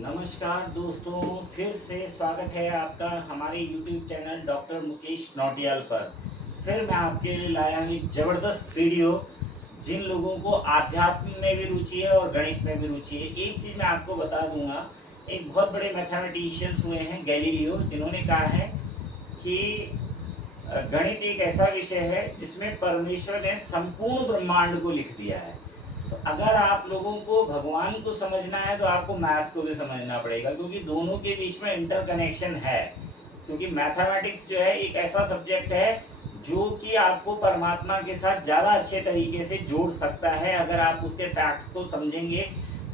नमस्कार दोस्तों, फिर से स्वागत है आपका हमारे YouTube channel doctor Mukesh Nautiyal पर। फिर मैं आपके लिए लाया हूँ एक ज़बरदस्त वीडियो। जिन लोगों को आध्यात्म में भी रुचि है और गणित में भी रुचि है, एक चीज़ मैं आपको बता दूंगा। एक बहुत बड़े मैथमेटिशियंस हुए हैं गैलीलियो, जिन्होंने कहा है कि गणित एक ऐसा विषय है जिसमें परमेश्वर ने संपूर्ण ब्रह्मांड को लिख दिया है। तो अगर आप लोगों को भगवान को समझना है तो आपको मैथ्स को भी समझना पड़ेगा, क्योंकि दोनों के बीच में इंटरकनेक्शन है। क्योंकि मैथमेटिक्स जो है एक ऐसा सब्जेक्ट है जो कि आपको परमात्मा के साथ ज़्यादा अच्छे तरीके से जोड़ सकता है अगर आप उसके फैक्ट्स को समझेंगे।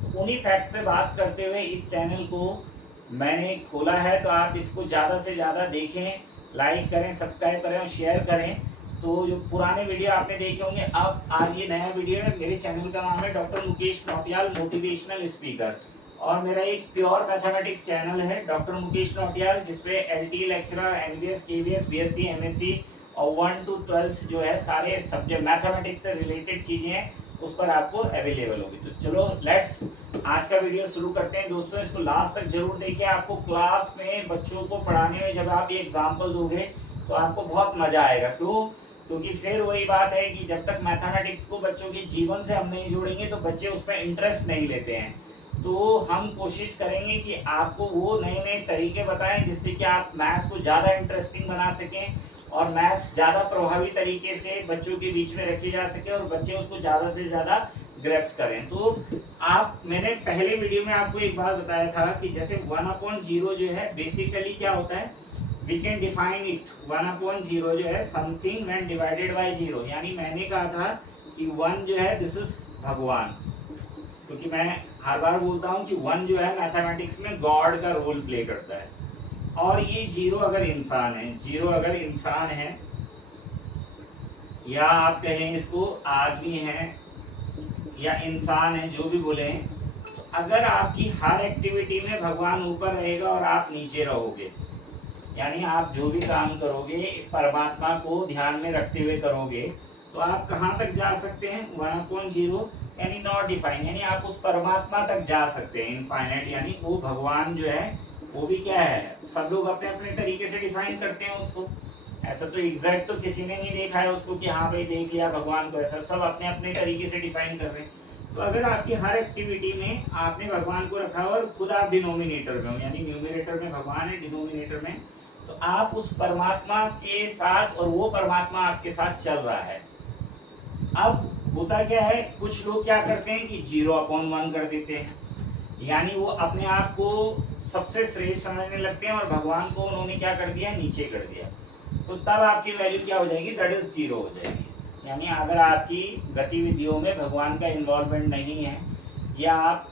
तो उन्हीं फैक्ट पे बात करते हुए इस चैनल को मैंने खोला है, तो आप इसको ज़्यादा से ज़्यादा देखें, लाइक करें, सब्सक्राइब करें और शेयर करें। तो जो पुराने वीडियो आपने देखे होंगे, अब आज ये नया वीडियो है। मेरे चैनल का नाम है doctor Mukesh Nautiyal motivational speaker, और मेरा एक प्योर मैथमेटिक्स चैनल है डॉक्टर मुकेश नौटियाल, जिसपे LT lecturer, NBS, KVS, BSc, MSc और 1 to 12 जो है सारे सब्जेक्ट मैथमेटिक्स से रिलेटेड चीज़ें हैं, उस पर आपको अवेलेबल होगी। तो चलो लेट्स आज का वीडियो शुरू करते हैं। दोस्तों, इसको लास्ट तक जरूर देखिए। आपको क्लास में बच्चों को पढ़ाने में जब आप ये एग्जाम्पल दोगे तो आपको बहुत मजा आएगा। क्यों? क्योंकि फिर वही बात है कि जब तक मैथमेटिक्स को बच्चों के जीवन से हम नहीं जोड़ेंगे तो बच्चे उसमें इंटरेस्ट नहीं लेते हैं। तो हम कोशिश करेंगे कि आपको वो नए नए तरीके बताएं जिससे कि आप मैथ्स को ज़्यादा इंटरेस्टिंग बना सकें और मैथ्स ज़्यादा प्रभावी तरीके से बच्चों के बीच में रखी जा सके और बच्चे उसको ज़्यादा से ज़्यादा ग्रैप्स करें। तो मैंने पहले वीडियो में आपको एक बात बताया था कि जैसे 1/0 जो है बेसिकली क्या होता है, वी कैन डिफाइन इट। 1/0 जो है समथिंग व्हेन डिवाइडेड बाय 0। यानी मैंने कहा था कि 1 जो है दिस इज भगवान, क्योंकि मैं हर बार बोलता हूँ कि 1 जो है मैथमेटिक्स में गॉड का रोल प्ले करता है। और ये 0 अगर इंसान है, 0 अगर इंसान है, या आप कहें इसको आदमी है या इंसान है, जो भी बोले, तो अगर आपकी हर एक्टिविटी में भगवान ऊपर रहेगा और आप नीचे रहोगे, यानी आप जो भी काम करोगे परमात्मा को ध्यान में रखते हुए करोगे, तो आप कहाँ तक जा सकते हैं? 1/0 यानी नॉट डिफाइन, यानी आप उस परमात्मा तक जा सकते हैं, इनफाइनाइट। यानी वो भगवान जो है वो भी क्या है, सब लोग अपने अपने तरीके से डिफाइन करते हैं उसको। ऐसा तो एग्जैक्ट तो किसी ने नहीं देखा है उसको कि हाँ भाई देख लिया भगवान को, ऐसा सब अपने अपने तरीके से डिफाइन कर रहे हैं। तो अगर आपकी हर एक्टिविटी में आपने भगवान को रखा और खुद आप डिनोमिनेटर में हो, यानी न्यूमिनेटर में भगवान है, डिनोमिनेटर में, तो आप उस परमात्मा के साथ और वो परमात्मा आपके साथ चल रहा है। अब होता क्या है, कुछ लोग क्या करते हैं कि 0/1 कर देते हैं, यानी वो अपने आप को सबसे श्रेष्ठ समझने लगते हैं और भगवान को उन्होंने क्या कर दिया, नीचे कर दिया। तो तब आपकी वैल्यू क्या हो जाएगी, दैट इज 0 हो जाएगी। यानी अगर आपकी गतिविधियों में भगवान का इन्वॉल्वमेंट नहीं है, या आप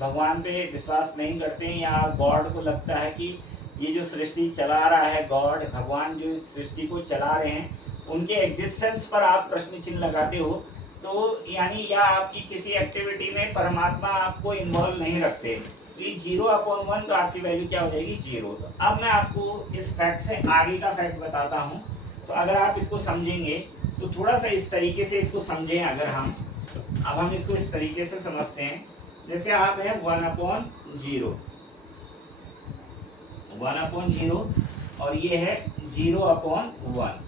भगवान पे विश्वास नहीं करते हैं, या गॉड को लगता है कि ये जो सृष्टि चला रहा है, गॉड भगवान जो इस सृष्टि को चला रहे हैं, उनके एग्जिस्टेंस पर आप प्रश्न चिन्ह लगाते हो, तो यानी या आपकी किसी एक्टिविटी में परमात्मा आपको इन्वॉल्व नहीं रखते, तो ये 0/1, तो आपकी वैल्यू क्या हो जाएगी, 0। तो अब मैं आपको इस फैक्ट से आगे का फैक्ट बताता हूँ। तो अगर आप इसको समझेंगे तो थोड़ा सा इस तरीके से इसको समझें। अगर अब हम इसको इस तरीके से समझते हैं, जैसे आप है 1/0, 1/0 और ये है 0/1।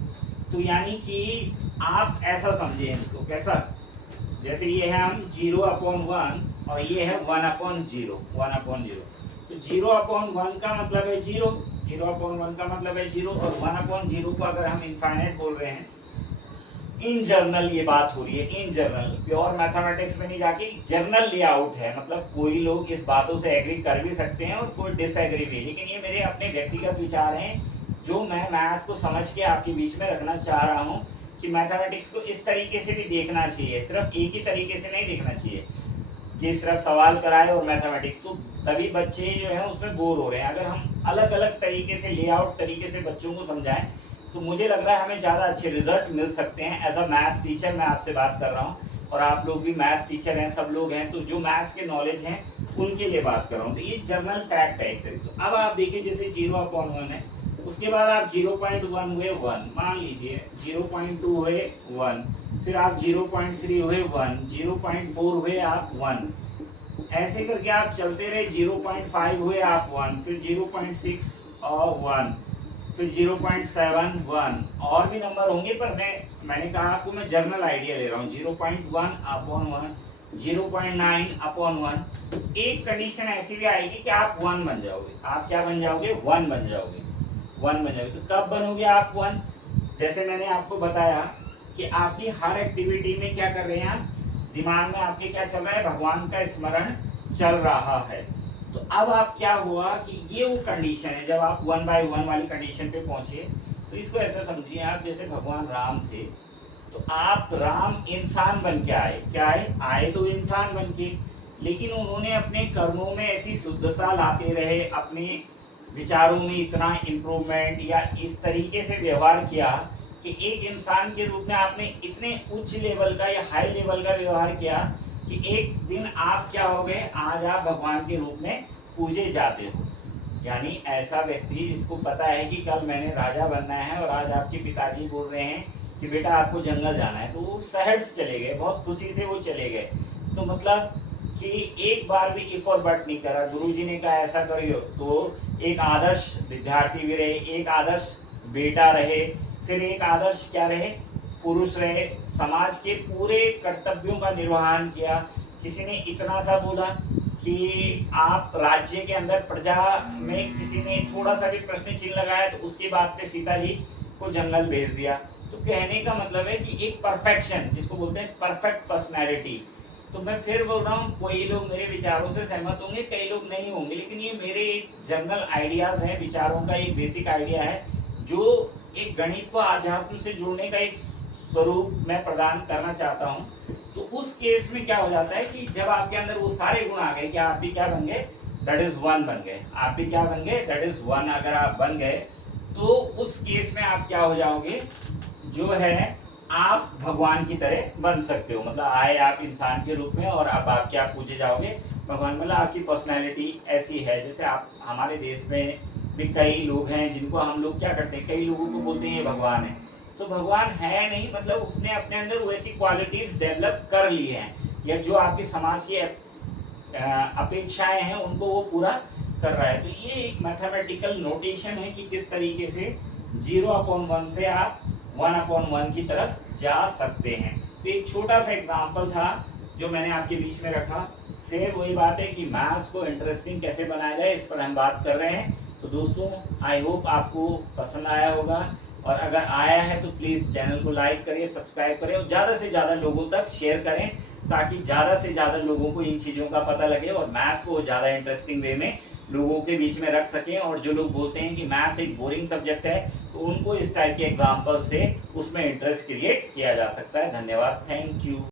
तो यानी कि आप ऐसा समझें इसको, कैसा, जैसे ये है हम 0/1 और ये है 1/0, 1/0। तो 0/1 का मतलब है 0, 0/1 का मतलब है 0, और 1/0 को अगर हम इनफाइनाइट बोल रहे हैं, इन जर्नल ये बात हो रही है, इन जर्नल, प्योर मैथमेटिक्स में नहीं जाके जर्नल लेआउट है। मतलब कोई लोग इस बातों से एग्री कर भी सकते हैं और कोई डिसएग्री भी, लेकिन ये मेरे अपने व्यक्तिगत विचार हैं जो मैं मैथ्स को समझ के आपके बीच में रखना चाह रहा हूँ कि मैथमेटिक्स को इस तरीके से भी देखना चाहिए, सिर्फ एक ही तरीके से नहीं देखना चाहिए कि सिर्फ सवाल कराए और मैथमेटिक्स। तो तभी बच्चे जो हैं उसमें बोर हो रहे हैं। अगर हम अलग अलग तरीके से लेआउट तरीके से बच्चों को समझाएं तो मुझे लग रहा है हमें ज़्यादा अच्छे रिजल्ट मिल सकते हैं। एज अ मैथ्स टीचर मैं आपसे बात कर रहा हूँ, और आप लोग भी मैथ्स टीचर हैं, सब लोग हैं, तो जो मैथ्स के नॉलेज हैं उनके लिए बात कर रहा हूँ। तो ये जनरल फैक्ट है एक तरीके। तो अब आप देखिए, जैसे 0/1 है, उसके बाद आप 0.1 हुए 1, मान लीजिए 0.2 हुए 1, फिर आप 0.3 हुए 1, 0.4 हुए आप 1, ऐसे करके आप चलते रहे, 0.5 हुए आप 1, फिर 0.6 और 1, फिर 0.7 1 और भी नंबर होंगे, पर मैंने कहा आपको मैं जर्नल आइडिया ले रहा हूँ। 0.1 अपॉन 1, 0.9 अपॉन 1। एक कंडीशन ऐसी भी आएगी कि आप 1 बन जाओगे। आप क्या बन जाओगे? 1 बन जाओगे। 1 बन जाओगे। तो कब बनोगे आप 1? जैसे मैंने आपको बताया कि आपकी हर एक्टिविटी में क्या कर रहे हैं आप, दिमाग में आपके क्या चल रहा है? भगवान का स्मरण चल रहा है। तो अब आप क्या हुआ कि ये वो कंडीशन है जब आप 1 by 1 वाली कंडीशन पे पहुंचे। तो इसको ऐसा समझिए आप, जैसे भगवान राम थे, तो आप राम इंसान बन के आए। क्या आए तो इंसान बन के, लेकिन उन्होंने अपने कर्मों में ऐसी शुद्धता लाते रहे, अपने विचारों में इतना इम्प्रूवमेंट या इस तरीके से व्यवहार किया कि एक इंसान के रूप में आपने इतने उच्च लेवल का या हाई लेवल का व्यवहार किया कि एक दिन आप क्या हो गए? आज आप भगवान के रूप में पूजे जाते हो। यानी ऐसा व्यक्ति जिसको पता है कि कल मैंने राजा बनना है, और आज आपके पिताजी बोल रहे हैं कि बेटा आपको जंगल जाना है, तो वो शहर से चले गए, बहुत खुशी से वो चले गए। तो मतलब कि एक बार भी इफ और बट नहीं करा। गुरुजी ने कहा ऐसा करियो, तो एक आदर्श विद्यार्थी भी रहे, एक आदर्श बेटा रहे, फिर एक आदर्श क्या रहे? पुरुष रहे। समाज के पूरे कर्तव्यों का निर्वहन किया। किसी ने इतना सा बोला कि आप राज्य के अंदर प्रजा में किसी ने थोड़ा सा भी प्रश्न चिन्ह लगाया तो उसकी बात पे सीता जी को जंगल भेज दिया। तो कहने का मतलब है कि एक परफेक्शन, जिसको बोलते हैं परफेक्ट पर्सनैलिटी। तो मैं फिर बोल रहा हूँ, कोई लोग मेरे विचारों से सहमत होंगे, कई लोग नहीं होंगे, लेकिन ये मेरे एक जनरल आइडियाज़ हैं, विचारों का एक बेसिक आइडिया है, जो एक गणित को आध्यात्म से जोड़ने का एक स्वरूप मैं प्रदान करना चाहता हूँ। तो उस केस में क्या हो जाता है कि जब आपके अंदर वो सारे गुण आ गए कि आप भी क्या बन गए? दैट इज 1 बन गए। आप भी क्या बन गए? दैट इज 1 अगर आप बन गए, तो उस केस में आप क्या हो जाओगे? जो है आप भगवान की तरह बन सकते हो। मतलब आए आप इंसान के रूप में, और अब आप क्या पूजे जाओगे? भगवान। मतलब आपकी पर्सनैलिटी ऐसी है। जैसे आप, हमारे देश में भी कई लोग हैं जिनको हम लोग क्या करते हैं, कई लोगों को बोलते हैं ये भगवान है। तो भगवान है नहीं, मतलब उसने अपने अंदर वैसी क्वालिटीज डेवलप कर ली हैं, या जो आपके समाज की अपेक्षाएं हैं उनको वो पूरा कर रहा है। तो ये एक मैथमेटिकल नोटेशन है कि किस तरीके से 0/1 से आप 1/1 की तरफ जा सकते हैं। तो एक छोटा सा एग्जाम्पल था जो मैंने आपके बीच में रखा। फिर वही बात है कि मैथ्स को इंटरेस्टिंग कैसे बनाया जाए, इस पर हम बात कर रहे हैं। तो दोस्तों, आई होप आपको पसंद आया होगा, और अगर आया है तो प्लीज़ चैनल को लाइक करें, सब्सक्राइब करें, और ज़्यादा से ज़्यादा लोगों तक शेयर करें, ताकि ज़्यादा से ज़्यादा लोगों को इन चीज़ों का पता लगे और मैथ्स को ज़्यादा इंटरेस्टिंग वे में लोगों के बीच में रख सकें। और जो लोग बोलते हैं कि मैथ्स एक बोरिंग सब्जेक्ट है, तो उनको इस टाइप के एग्जाम्पल से उसमें इंटरेस्ट क्रिएट किया जा सकता है। धन्यवाद, थैंक यू।